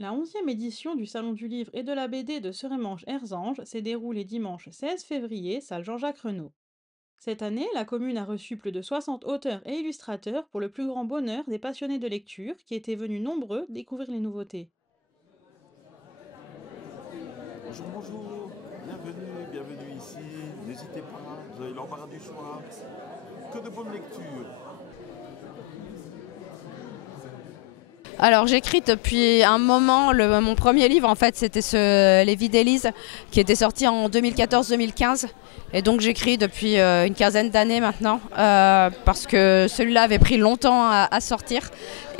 La 11e édition du Salon du Livre et de la BD de Seremange-Erzange s'est déroulée dimanche 16 février, salle Jean-Jacques Renaud. Cette année, la commune a reçu plus de 60 auteurs et illustrateurs pour le plus grand bonheur des passionnés de lecture qui étaient venus nombreux découvrir les nouveautés. Bonjour, bonjour, bienvenue, bienvenue ici. N'hésitez pas, vous avez l'embarras du choix. Que de bonnes lectures. Alors j'écris depuis un moment, mon premier livre en fait c'était Les Vies d'Élise qui était sorti en 2014-2015 et donc j'écris depuis une quinzaine d'années maintenant parce que celui-là avait pris longtemps à sortir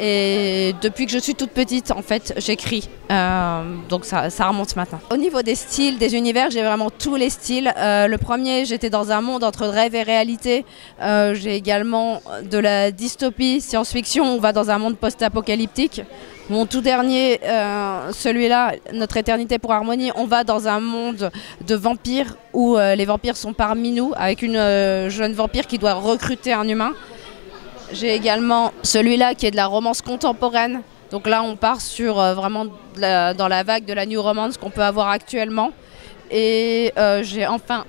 et depuis que je suis toute petite en fait j'écris donc ça remonte maintenant. Au niveau des styles, des univers, j'ai vraiment tous les styles. Le premier j'étais dans un monde entre rêve et réalité. J'ai également de la dystopie, science-fiction, on va dans un monde post-apocalyptique. Mon tout dernier, celui-là, Notre éternité pour Harmonie, on va dans un monde de vampires où les vampires sont parmi nous, avec une jeune vampire qui doit recruter un humain. J'ai également celui-là qui est de la romance contemporaine. Donc là, on part sur vraiment dans la vague de la new romance qu'on peut avoir actuellement. Et j'ai enfin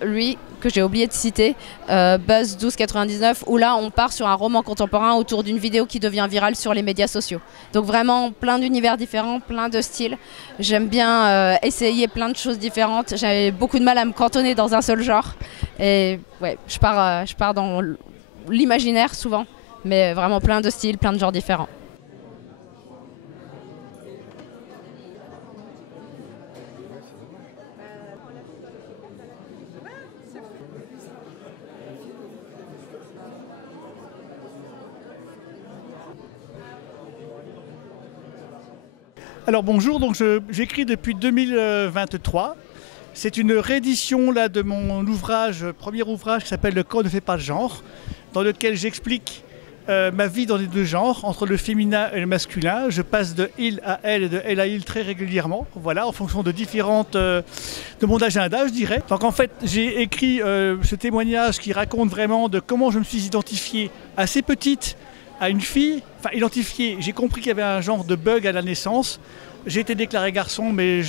lui que j'ai oublié de citer, Buzz 1299, où là on part sur un roman contemporain autour d'une vidéo qui devient virale sur les médias sociaux. Donc vraiment plein d'univers différents, plein de styles. J'aime bien essayer plein de choses différentes. J'avais beaucoup de mal à me cantonner dans un seul genre. Et ouais, je pars dans l'imaginaire souvent, mais vraiment plein de styles, plein de genres différents. Alors bonjour, j'écris depuis 2023. C'est une réédition là, de mon premier ouvrage qui s'appelle Le corps ne fait pas de genre, dans lequel j'explique ma vie dans les deux genres, entre le féminin et le masculin. Je passe de il à elle et de elle à il très régulièrement, voilà, en fonction de de mon agenda, je dirais. Donc en fait, j'ai écrit ce témoignage qui raconte vraiment de comment je me suis identifié assez petite à une fille, enfin identifié, j'ai compris qu'il y avait un genre de bug à la naissance. J'ai été déclaré garçon, mais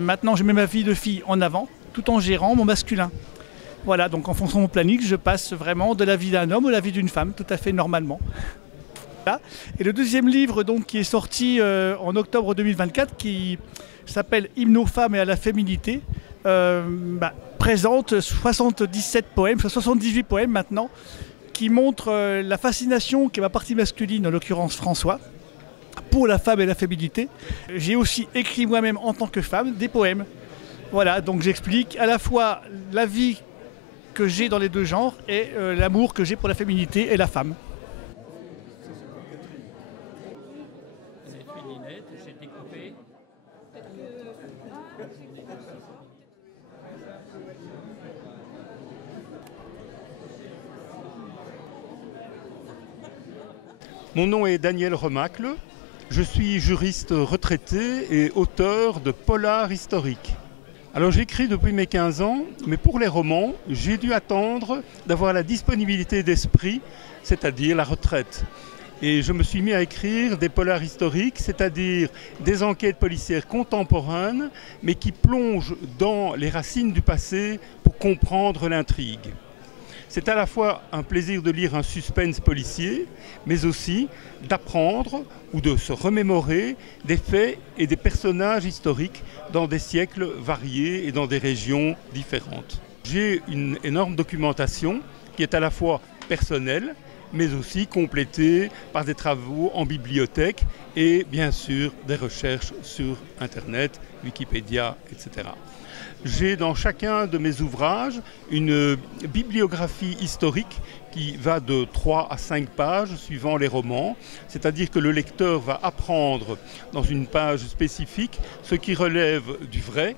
maintenant je mets ma vie de fille en avant, tout en gérant mon masculin. Voilà, donc en fonction de mon planning, je passe vraiment de la vie d'un homme à la vie d'une femme, tout à fait normalement. Voilà. Et le deuxième livre donc, qui est sorti en octobre 2024, qui s'appelle Hymne aux femmes et à la féminité, présente 77 poèmes, 78 poèmes maintenant, qui montre la fascination qu'est ma partie masculine, en l'occurrence François, pour la femme et la féminité. J'ai aussi écrit moi-même en tant que femme des poèmes. Voilà, donc j'explique à la fois la vie que j'ai dans les deux genres et l'amour que j'ai pour la féminité et la femme. Mon nom est Daniel Remacle, je suis juriste retraité et auteur de polars historiques. Alors j'écris depuis mes 15 ans, mais pour les romans, j'ai dû attendre d'avoir la disponibilité d'esprit, c'est-à-dire la retraite. Et je me suis mis à écrire des polars historiques, c'est-à-dire des enquêtes policières contemporaines, mais qui plongent dans les racines du passé pour comprendre l'intrigue. C'est à la fois un plaisir de lire un suspense policier, mais aussi d'apprendre ou de se remémorer des faits et des personnages historiques dans des siècles variés et dans des régions différentes. J'ai une énorme documentation qui est à la fois personnelle, mais aussi complétée par des travaux en bibliothèque et bien sûr des recherches sur Internet, Wikipédia, etc. J'ai dans chacun de mes ouvrages une bibliographie historique qui va de 3 à 5 pages suivant les romans, c'est-à-dire que le lecteur va apprendre dans une page spécifique ce qui relève du vrai,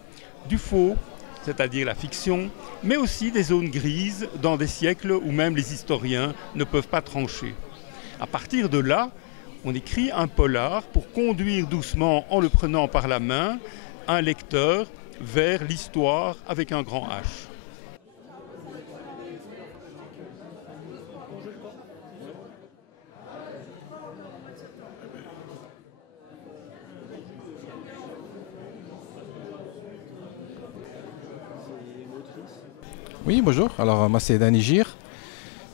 du faux, c'est-à-dire la fiction, mais aussi des zones grises dans des siècles où même les historiens ne peuvent pas trancher. À partir de là, on écrit un polar pour conduire doucement, en le prenant par la main, un lecteur vers l'histoire avec un grand H. Oui, bonjour. Alors, moi, c'est Danny Gir.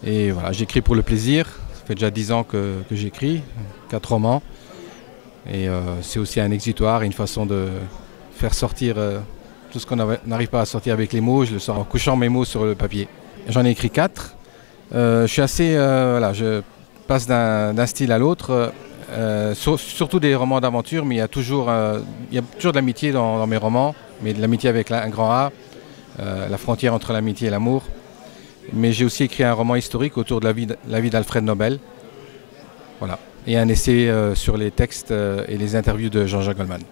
Et voilà, j'écris pour le plaisir. Ça fait déjà 10 ans que j'écris, 4 romans. Et c'est aussi un exutoire, une façon de faire sortir tout ce qu'on n'arrive pas à sortir avec les mots. Je le sors en couchant mes mots sur le papier. J'en ai écrit 4. Je suis assez... voilà, je passe d'un style à l'autre. Surtout des romans d'aventure, mais il y a toujours de l'amitié dans mes romans, mais de l'amitié avec un grand A, la frontière entre l'amitié et l'amour. Mais j'ai aussi écrit un roman historique autour de la vie d'Alfred Nobel. Voilà. Et un essai sur les textes et les interviews de Jean-Jacques Goldman.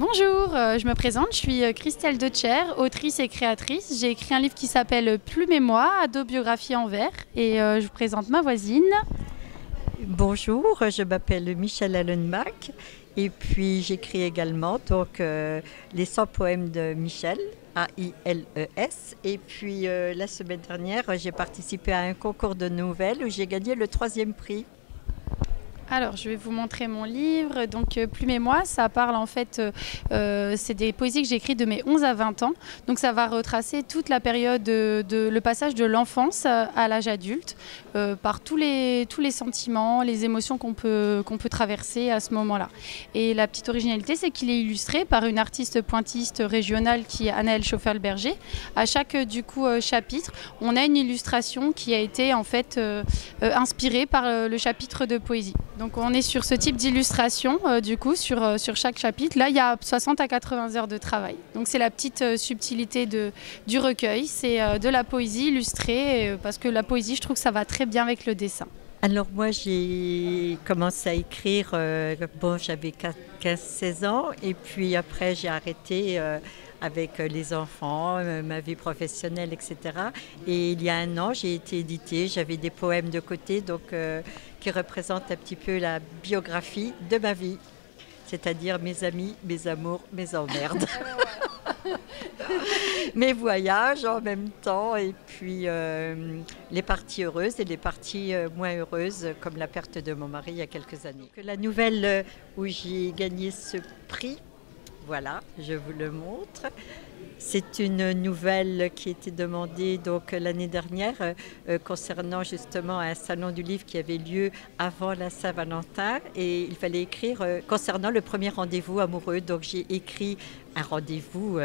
Bonjour, je me présente, je suis Christelle Deutscher, autrice et créatrice. J'ai écrit un livre qui s'appelle Plume et moi, autobiographie en vers, et je vous présente ma voisine. Bonjour, je m'appelle Michèle Allenbach et puis j'écris également les 100 poèmes de Michel, A-I-L-E-S. Et puis la semaine dernière, j'ai participé à un concours de nouvelles où j'ai gagné le 3e prix. Alors, je vais vous montrer mon livre. Donc, Plume et moi, ça parle en fait, c'est des poésies que j'écris de mes 11 à 20 ans. Donc, ça va retracer toute la période le passage de l'enfance à l'âge adulte, par tous les sentiments, les émotions qu'on peut traverser à ce moment-là. Et la petite originalité, c'est qu'il est illustré par une artiste pointilliste régionale qui est Anaëlle Chauffal-Berger. À chaque chapitre, on a une illustration qui a été en fait inspirée par le chapitre de poésie. Donc on est sur ce type d'illustration sur chaque chapitre. Là, il y a 60 à 80 heures de travail. Donc c'est la petite subtilité du recueil. C'est de la poésie illustrée parce que la poésie, je trouve que ça va très bien avec le dessin. Alors moi, j'ai commencé à écrire, j'avais 15-16 ans et puis après j'ai arrêté avec les enfants, ma vie professionnelle, etc. Et il y a un an, j'ai été éditée, j'avais des poèmes de côté qui représentent un petit peu la biographie de ma vie, c'est-à-dire mes amis, mes amours, mes emmerdes. Mes voyages en même temps et puis les parties heureuses et les parties moins heureuses comme la perte de mon mari il y a quelques années. La nouvelle où j'ai gagné ce prix, voilà, je vous le montre. C'est une nouvelle qui a été demandée l'année dernière concernant justement un salon du livre qui avait lieu avant la Saint-Valentin et il fallait écrire concernant le premier rendez-vous amoureux. Donc j'ai écrit un rendez-vous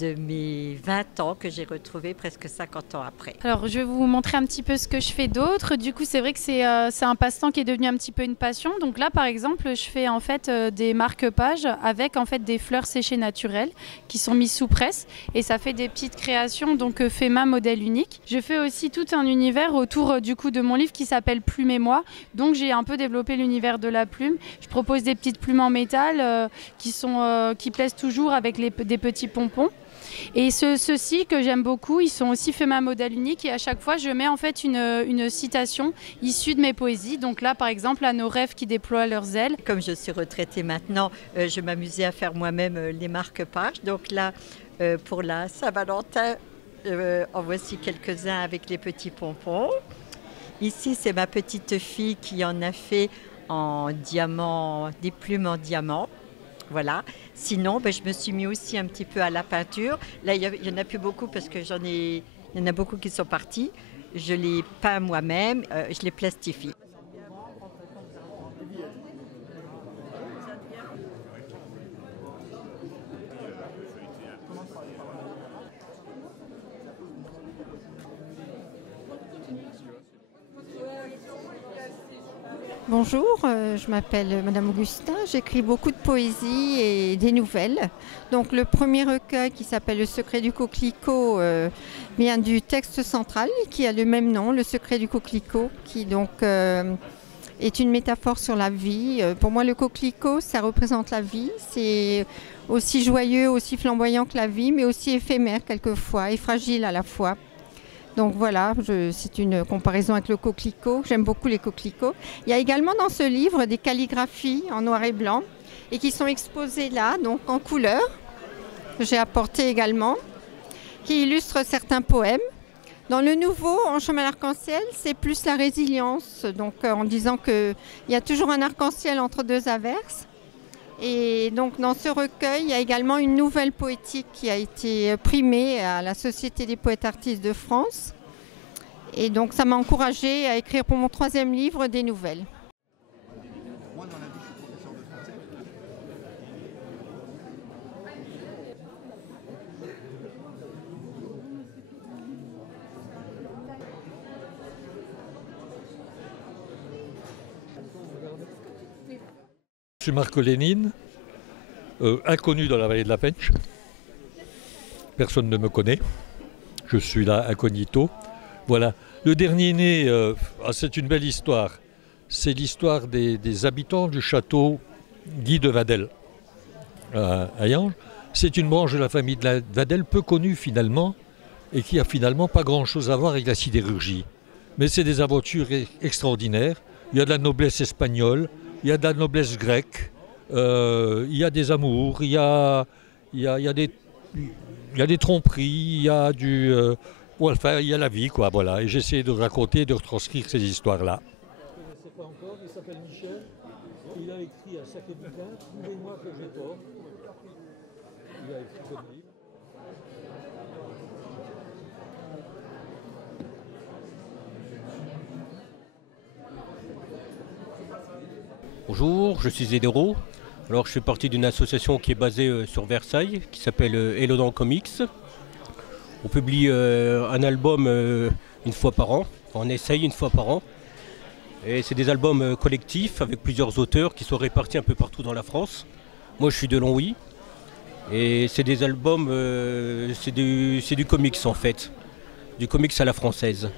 de mes 20 ans que j'ai retrouvé presque 50 ans après. Alors je vais vous montrer un petit peu ce que je fais d'autre. Du coup c'est vrai que c'est un passe-temps qui est devenu un petit peu une passion. Donc là par exemple je fais en fait des marque-pages avec en fait des fleurs séchées naturelles qui sont mises sous presse et ça fait des petites créations fait main modèle unique. Je fais aussi tout un univers autour de mon livre qui s'appelle Plume et moi. Donc j'ai un peu développé l'univers de la plume. Je propose des petites plumes en métal qui plaisent toujours avec des petits pompons. Et ceux-ci que j'aime beaucoup, ils sont aussi faits main modèle unique et à chaque fois je mets en fait une citation issue de mes poésies. Donc là par exemple à nos rêves qui déploient leurs ailes. Comme je suis retraitée maintenant, je m'amusais à faire moi-même les marque-pages. Donc là pour la Saint-Valentin, en voici quelques-uns avec les petits pompons. Ici c'est ma petite fille qui en a fait en diamant, des plumes en diamant. Voilà. Sinon, je me suis mis aussi un petit peu à la peinture. Là, il n'y en a plus beaucoup parce que il y en a beaucoup qui sont partis. Je les peins moi-même, je les plastifie. Bonjour, je m'appelle Madame Augustin, j'écris beaucoup de poésie et des nouvelles. Donc le premier recueil qui s'appelle Le secret du coquelicot vient du texte central qui a le même nom, Le secret du coquelicot, qui donc est une métaphore sur la vie. Pour moi le coquelicot ça représente la vie, c'est aussi joyeux, aussi flamboyant que la vie, mais aussi éphémère quelquefois et fragile à la fois. Donc voilà, c'est une comparaison avec le coquelicot. J'aime beaucoup les coquelicots. Il y a également dans ce livre des calligraphies en noir et blanc et qui sont exposées là, donc en couleur. que j'ai apporté également, qui illustre certains poèmes. Dans le nouveau, En chemin d'arc-en-ciel, c'est plus la résilience, donc en disant qu'il y a toujours un arc-en-ciel entre deux averses. Et donc dans ce recueil, il y a également une nouvelle poétique qui a été primée à la Société des poètes artistes de France. Et donc ça m'a encouragée à écrire pour mon 3e livre des nouvelles. Je suis Marc Lénine, inconnu dans la vallée de la Penche. Personne ne me connaît. Je suis là incognito. Voilà. Le dernier né, c'est une belle histoire. C'est l'histoire des habitants du château Guy de Vadel à Yanges. C'est une branche de la famille de Vadel peu connue finalement et qui a finalement pas grand-chose à voir avec la sidérurgie. Mais c'est des aventures extraordinaires. Il y a de la noblesse espagnole. Il y a de la noblesse grecque, il y a des amours, il y a des tromperies, il y a enfin, il y a la vie, quoi, voilà. Et j'essaie de raconter, de retranscrire ces histoires-là. Je ne connaissais pas encore, il s'appelle Michel, il a écrit un sacré bouquin, Tous les mois que j'ai tort. Il a écrit comme livre. Bonjour, je suis Zedero. Alors, je fais partie d'une association qui est basée sur Versailles, qui s'appelle Elodan Comics. On publie un album une fois par an, on essaye une fois par an. Et c'est des albums collectifs avec plusieurs auteurs qui sont répartis un peu partout dans la France. Moi, je suis de Longwy. Et c'est des albums, c'est du comics en fait, du comics à la française.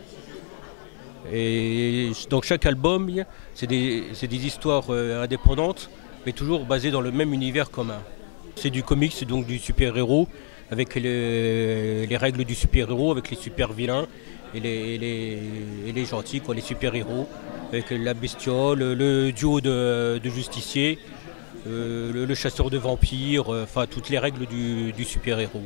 Et dans chaque album, c'est des histoires indépendantes, mais toujours basées dans le même univers commun. C'est du comics, donc du super-héros, avec les règles du super-héros, avec les super-vilains et les gentils, quoi, les super-héros, avec la bestiole, le duo de justiciers, le chasseur de vampires, enfin toutes les règles du super-héros.